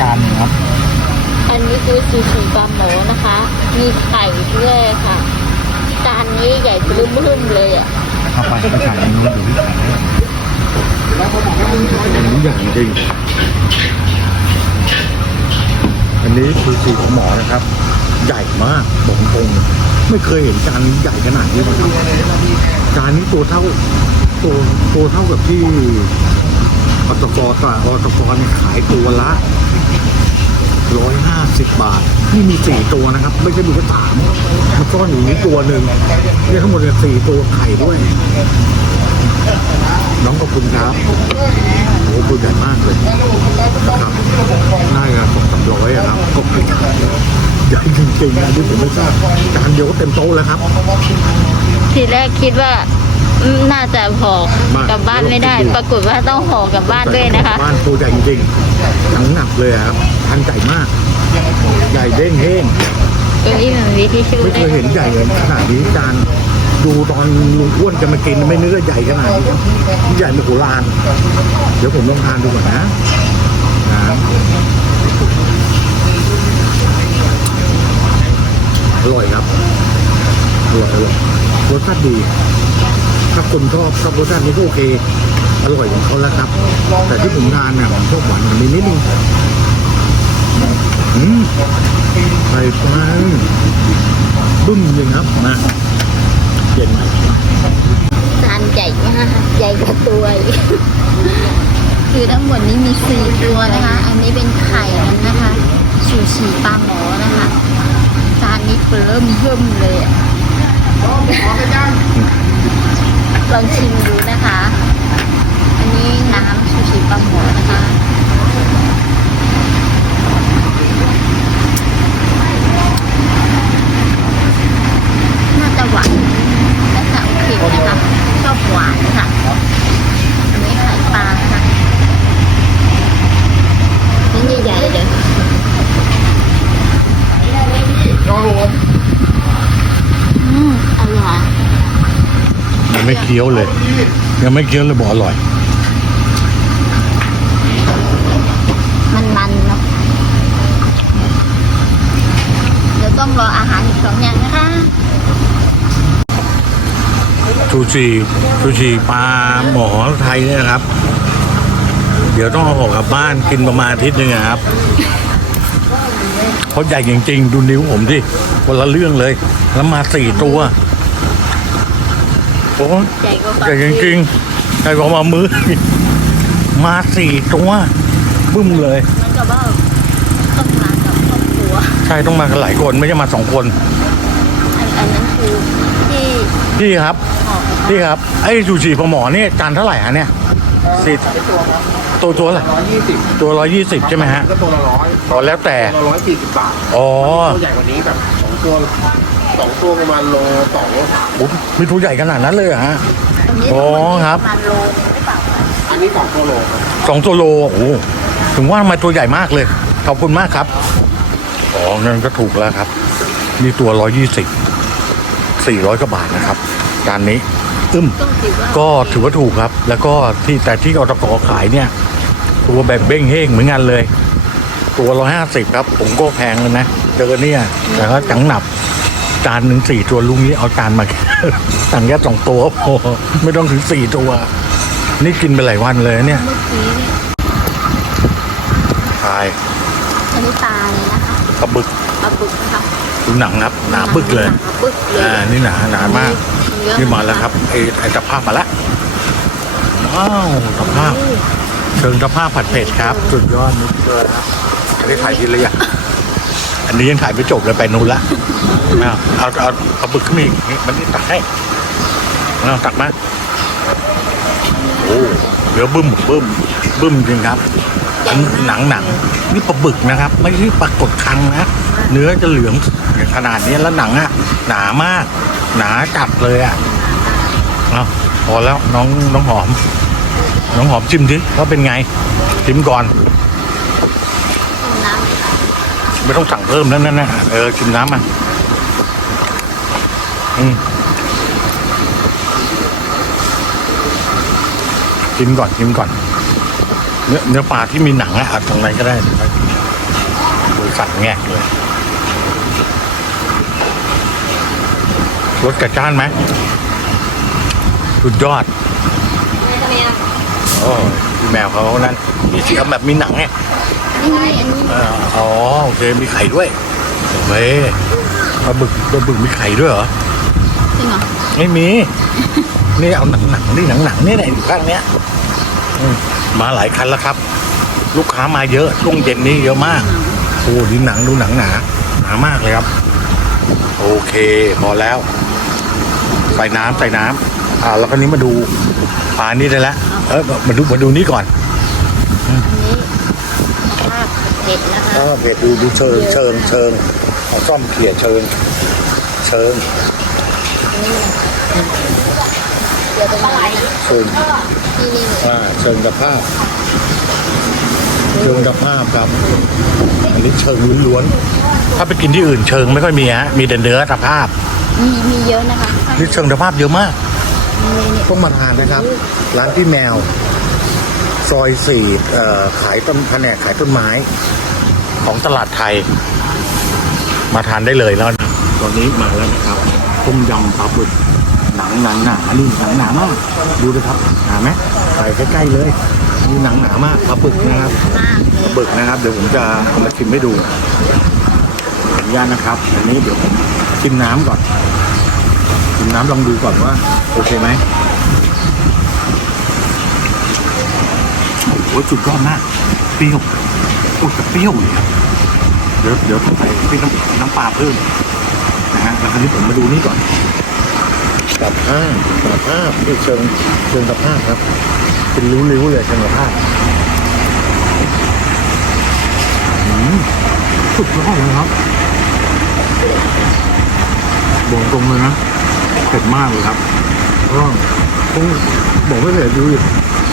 จานหนึงครับ อันนี้คือซูชิปลาหมูนะคะ มีไข่ด้วยค่ะ จานนี้ใหญ่ปลื้มๆเลยอะเอาไปไปสั่งเมนูเดี๋ยวพี่สั่งให้อันนี้อย่างจริง อันนี้คือสีของหมอนะครับ ใหญ่มากบอกตรงไม่เคยเห็นจานใหญ่ขนาดนี้มาครับจานนี้ตัวเท่าตัวตัวเท่ากับที่ อตกตราอตกเนี่ยขายตัวละร้อยห้าสิบบาท นี่มีสี่ตัวนะครับ ไม่ใช่มีแค่สามมันก้อนอยู่นี้ตัวหนึ่งนี่ทั้งหมดเนี่ยสี่ตัวไข่ด้วย น้องขอบคุณครับโอ้โหใหญ่มากเลยนะครับน่าจะสองสามร้อยอะครับก็ป็นใหญ่จริงๆนะที่ผมไม่ทราบจานเดียวก็เต็มโต๊ะแล้วครับ ทีแรกคิดว่า น่าจะห่อมากกลับบ้านไม่ได้ ปรากฏว่าต้องห่อกลับบ้านด้วยนะคะบ้านตัวใหญ่จริงๆทั้งหนักเลยอะครับทานใหญ่มาก ใหญ่เด้งเฮงตัวนี้มันมีที่ชื่อไม่เคยเห็นใหญ่เลยขนาดนี้จานดูตอนลุงอ้วนจะมากินไม่นึกว่าใหญ่ขนาดนี้ใหญ่เป็นโบราณเดี๋ยวผมลองทานดูก่อนนะนะอร่อยครับอร่อยอร่อยรสชาติดี ถ้าคนชอบชอบรสชาตินี้ก็โอเค อร่อยของเขาแล้วครับ แต่ที่ผมทานเนี่ยผมชอบหวานกว่านี้นิดนึงอืมไข่ปลาบึ้มจริงครับมาเปลี่ยนใหม่จานใหญ่มากใหญ่กว่าตัวคือทั้งหมดนี้มีสี่ตัวนะคะ อันนี้เป็นไข่มันนะคะชูชีปลาหมอนะคะจานนี้เพิ่มเพิ่มเลยอะ ลองชิมดูนะคะ อันนี้น้ำชูชีปลาหมอนะคะ น่าจะหวานน่าจะโอเคนะคะ ชอบหวานค่ะ อันนี้ไข่ปลาค่ะนี่ใหญ่ๆเลยอืมอร่อย ยังไม่เคี้ยวเลย ยังไม่เคี้ยวเลยบอกอร่อย มันๆเนาะเดี๋ยวต้องรออาหารอีกสองอย่างนะคะชูชีชูชีปลาหมอไทยเนี่ยนะครับ เดี๋ยวต้องเอาออกกลับบ้านกินประมาณอาทิตย์หนึงอะครับเพราะใหญ่จริงๆ ดูนิ้วผมดิคนละเรื่องเลย แล้วมาสี่ตัว โอ้ใหญ่กว่าใหญ่จริงๆใหญ่กว่ามามือ มาสี่ตัวบึ้มเลยมันก็ว่าต้องมากับครอบครัวใช่ต้องมากันหลายคนไม่ใช่มาสองคนอันอันนั้นคือที่พี่ครับออกพี่ครับไอ้ชูชีปลาหมอนี่จานเท่าไหร่ฮะเนี่ยสิตัวตัวอะไรร้อยยี่สิบตัวร้อยยี่สิบใช่ไหมฮะก็ตัวละร้อยอ๋อแล้วแต่ตัวละร้อยสี่สิบบาทอ๋อตัวใหญ่กว่านี้แบบสองตัว สองตัวประมาณโลสองโอ้มีตัวใหญ่ขนาดนั้นเลยเหรอฮะ ตรงนี้อ๋อครับประมาณโลนึงหรือเปล่าคะอันนี้สองตัวโลครับสองตัวโลโอ้โหถึงว่าทำไมตัวใหญ่มากเลย ขอบคุณมากครับ อ๋อ นั่นก็ถูกแล้วครับ มีตัวร้อยยี่สิบสี่ร้อยกว่าบาทนะครับจานนี้ อึ้มก็ถือว่าก็ถือว่าถูกครับ แล้วก็ที่แต่ที่อตกขายเนี่ย ตัวแบบเบ้งเฮงเหมือนกันเลย ตัวร้อยห้าสิบครับ ผมก็แพงเลยนะ เจอเนี่ยแต่ก็จังหนับ จานหนึ่งสี่ตัวลุงนี้เอาจานมา สั่งแค่สองตัวพอไม่ต้องถึงสี่ตัว นี่กินไปหลายวันเลยเนี่ยเมื่อกี้เนี่ยทายอันนี้ปลาเลยนะคะกระบึกปลาบึกนะคะดูหนังครับหนาบึกเลยหนาบึกเลยอ่านี่หนาหนามากเนื้อนี่มาแล้วครับไอ้ไอ้ตะภาพมาแล้วว้าวตะภาพเชิงตะภาพผัดเผ็ดครับ สุดยอดนี่เจอครับอันนี้ถ่ายทีละอย่าง อันนี้ยังถ่ายไม่จบเลยไปนู้นละเอาเอาเอาเอาบึกขึ้นมาอีกนี่มันนี่ตักให้เอาตักมาโอ้เดี๋ยวบึ้มบึ้มบึ้มจริงครับอันหนังหนังนี่ปลาบึกนะครับ ไม่ใช่ปลากดคังนะเนื้อจะเหลืองขนาดนี้แล้วหนังอะหนามาก หนาจัดเลยอะเอาพอแล้วน้องน้องหอม น้องหอมชิมดิว่าเป็นไงชิมก่อนต้มน้ำ ไม่ต้องสั่งเพิ่มแล้วนั่นนะเออชิมน้ำมาอืมชิมก่อนชิมก่อน เนื้อเนื้อปลาที่มีหนังอะอัดตรงไหนก็ได้สั่นแงกเลยรสกระจ้านไหมสุดยอดโอ้ยพี่แมวเขานั่นมีเสียงแบบมีหนังไง นี่ไงอันนี้เอ่ออ๋อโอเคมีไข่ด้วยเฮ้ยปลาบึกปลาบึกมีไข่ด้วยเหรอจริงเหรอไม่มี นี่เอาหนังหนังๆนี่หนังหนังๆนี่ไหนอยู่ข้างเนี้ยอืมมาหลายคันแล้วครับ ลูกค้ามาเยอะช่วงเย็นนี้เยอะมากโอ้ดีหนังดูหนังหนาหนามากเลยครับ โอเคพอแล้ว ใส่น้ำใส่น้ำอ่าแล้วก็นี้มาดูปลานี่ได้แล้วเออมาดูมาดูนี่ก่อน อันนี้ภาพเผ็ดนะคะอ่าเพจดูดูเชิงเชิงเชิงเอาซ่อมเขี่ยเชิง เชิงเดี๋ยวเป็นอะไรเชิงที่นี่อ่าเชิงกับภาพ เชิงกับภาพครับอันนี้เชิงล้วนๆถ้าไปกินที่อื่นเชิงไม่ค่อยมีฮะมีแต่เนื้อกับภาพมีมีเยอะนะคะนี่เชิงกับภาพเยอะมากนี่นี่ต้องมาทานนะครับ ร้านพี่แมว ซอยสี่เอ่อขายต้นแผนกขายต้นไม้ของตลาดไทย มาทานได้เลยแล้วตอนนี้มาแล้วนะครับต้มยำปลาบึกหนังหนังหนานี่หนังหนามากดูเลยครับหนาไหมใส่ใกล้ๆเลยนี่หนังหนามากปลาบึกนะครับมากเลปลายบึกนะครับ เดี๋ยวผมจะเอามาชิมให้ดูขออนุญาตนะครับอันนี้เดี๋ยวผมชิมน้ำก่อนชิมน้ำลองดูก่อนว่า โอเคไหม โอ้โหสุดยอดมาก เปรี้ยวโอ้แต่เปรี้ยวเลยครับเดี๋ยวเดี๋ยวต้องใส่พริกน้ำน้ำปลาเพิ่มนะฮะแล้วคราวนี้ผมมาดูนี่ก่อนกับผ้ากับผ้าที่เชิงเชิงกับผ้าครับ เป็นริ้วๆเลยเชิงกับผ้าอืมสุดยอดเลยครับบอกตรงเลยนะเผ็ดมากเลยครับก็ต้องบอกไม่เผ็ดดูดิ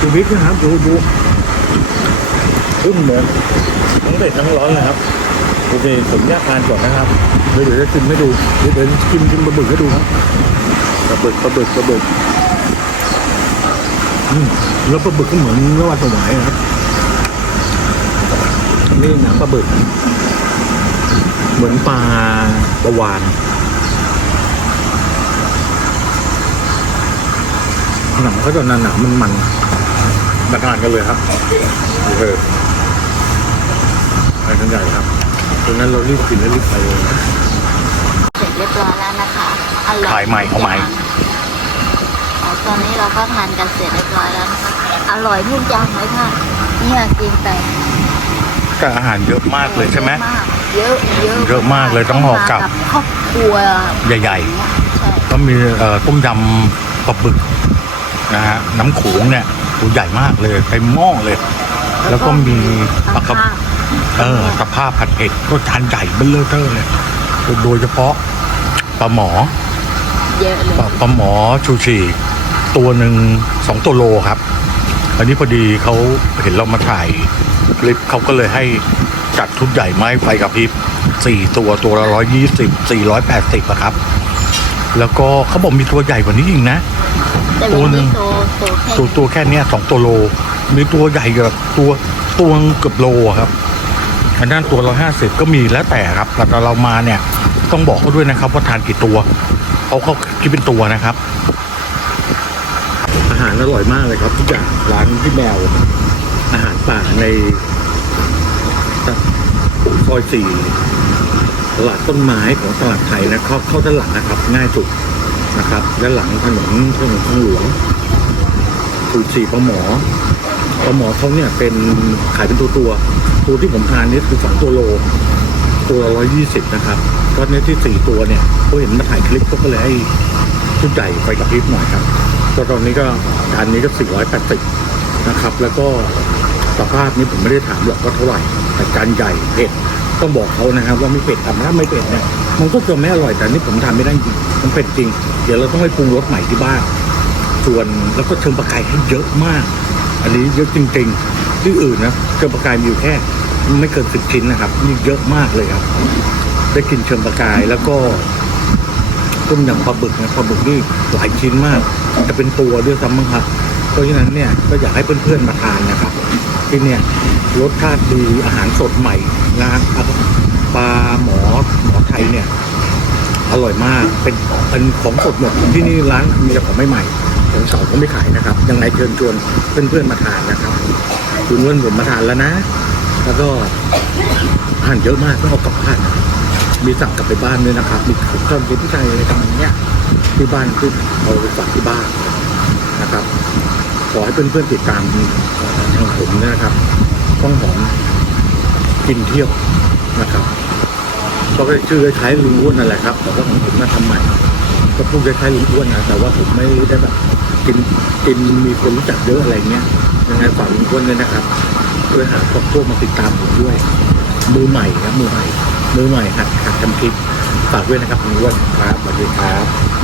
ดูพริกนะครับดูดู ขึ้นเหมือนทั้งเด็ดทั้งร้อนเลยครับโอเคผมแยกทานก่อนนะครับเดี๋ยวเดี๋ยวจะกินให้ดูเดี๋ยวเดี๋ยวกินกินปลาบึกให้ดูครับปลาบึกปลาบึกปลาบึกอืมแล้วปลาบึกก็เหมือนเมื่อวันสมัยนะครับนี่หนังปลาบึก เหมือนปลาปลาวานหนังเขาจะหนาหนามันมัน ๆดักงานกันเลยครับโอเคไปกันใหญ่ครับดังนั้นเรารีบกินและรีบไปเลยเสร็จเรียบร้อยแล้วนะคะอร่อยถ่ายใหม่เอาใหม่อ๋อตอนนี้เราก็ทานกันเสร็จเรียบร้อยแล้วนะคะอร่อยทุกอย่างเลยค่ะเนี่ยกินไปแต่อาหารเยอะมากเลยใช่ไหมเยอะเยอะเยอะมากเลยต้องห่อกลับมาครอบครัวใหญ่ใช่ๆก็มีเอ่อต้มยำปลาบึกนะฮะน้ำโขงเนี่ย ตัวใหญ่มากเลยเต็มหม้อเลย แล้วก็มีปลากระข้าวเออสภาพผัดเผ็ดก็จานใหญ่เบ้อเลอเทอร์เลยโดยเฉพาะปลาหมอเยอะเลยปลาปลาหมอชูชีตัวหนึ่งสองตัวโลครับ อันนี้พอดีเขาเห็นเรามาถ่ายคลิปเขาก็เลยให้จัดชุดใหญ่ไม้ไฟกับพริบสี่ตัวตัวละร้อยยี่สิบสี่ร้อยแปดสิบอะครับ แล้วก็เขาบอกมีตัวใหญ่กว่านี้อีกนะแต่ตัวหนึ่งโตโตแค่ตัวตัวแค่เนี้ยสองตัวโลมีตัวใหญ่กับตัวตัวเกือบโลอะครับอันนั้นตัวร้อยห้าสิบก็มีแล้วแต่ครับแต่เรามาเนี่ย ต้องบอกเขาด้วยนะครับว่าทานกี่ตัวเขาเขาคิดเป็นตัวนะครับ อาหารอร่อยมากเลยครับทุกอย่างร้านพี่แมว อาหารป่าในซอยสี่ตลาดต้นไม้ของตลาดไทยนะเข้าเข้าด้านหลังนะครับ ง่ายสุดนะครับด้านหลังถนนถนนทางหลวง สูตรสี่ปลาหมอปลาหมอเขาเนี่ยเป็นขายเป็นตัวตัวตัวที่ผมทานนี่คือสองตัวโล ตัวร้อยยี่สิบนะครับก็เนี้ยที่สี่ตัวเนี่ยเขาเห็นมาถ่ายคลิปเขาก็เลยให้ชุดใหญ่ไปกับพริบหน่อยครับก็ตอนนี้ก็จานนี้ก็สี่ร้อยแปดสิบนะครับ แล้วก็สภาพนี้ผมไม่ได้ถามหรอกว่าเท่าไหร่แต่จานใหญ่เผ็ดต้องบอกเขานะครับว่าไม่เผ็ดแต่ถ้าไม่เผ็ดเนี่ยมันก็จะไม่อร่อยแต่นี่ผมทำไม่ได้จริงมันเผ็ดจริง เดี๋ยวเราต้องไปปรุงรสใหม่ที่บ้าน ส่วนแล้วก็เชิงปลาไก่ให้เยอะมาก อันนี้เยอะจริง ๆ ที่อื่นนะเชิงปลาไก่มีอยู่แค่ไม่เกินสิบชิ้นนะครับนี่เยอะมากเลยครับ ได้กินเชิงปลากายแล้วก็ต้มยำปลาบึกนะปลาบึกนี่หลายชิ้นมาก จะเป็นตัวด้วยซ้ำมั้งครับ เพราะฉะนั้นเนี่ยก็อยากให้เพื่อนๆมาทานนะครับที่เนี่ยรสชาติดีอาหารสดใหม่นะฮะปลาหมอหมอไทยเนี่ย อร่อยมากเป็นเป็นของสดหมดที่นี่ร้านมีแต่ของใหม่ๆ ของเก่าก็ไม่ขายนะครับ ยังไงเชิญชวนเพื่อนๆมาทานนะครับ คุณอ้วนผมมาทานแล้วนะ แล้วก็อาหารเยอะมากต้องเอากลับบ้านมีสั่งกลับไปบ้านด้วยนะครับ มีเครื่องเย็นที่ใจอะไรประมาณนี้ที่บ้านคือเอาไปฝากที่บ้านนะครับ ขอให้เพื่อนๆติดตามเอ่อทางผมนะครับต้องหอมกินเที่ยวนะครับก็ชื่อคล้ายๆลุงอ้วนนั่นแหละครับแต่ว่าของผมน่าทำใหม่ก็พูดคล้ายๆลุงอ้วนนะแต่ว่าผมไม่ได้แบบ กินกินมีคนรู้จักเยอะอะไรเงี้ยยังไงฝากลุงอ้วนเลยนะครับเพื่อหาครอบครัวมาติดตามผมด้วย มือใหม่ครับมือใหม่มือใหม่หัดหัดทำคลิปฝากด้วยนะครับลุงอ้วนครับสวัสดีครับ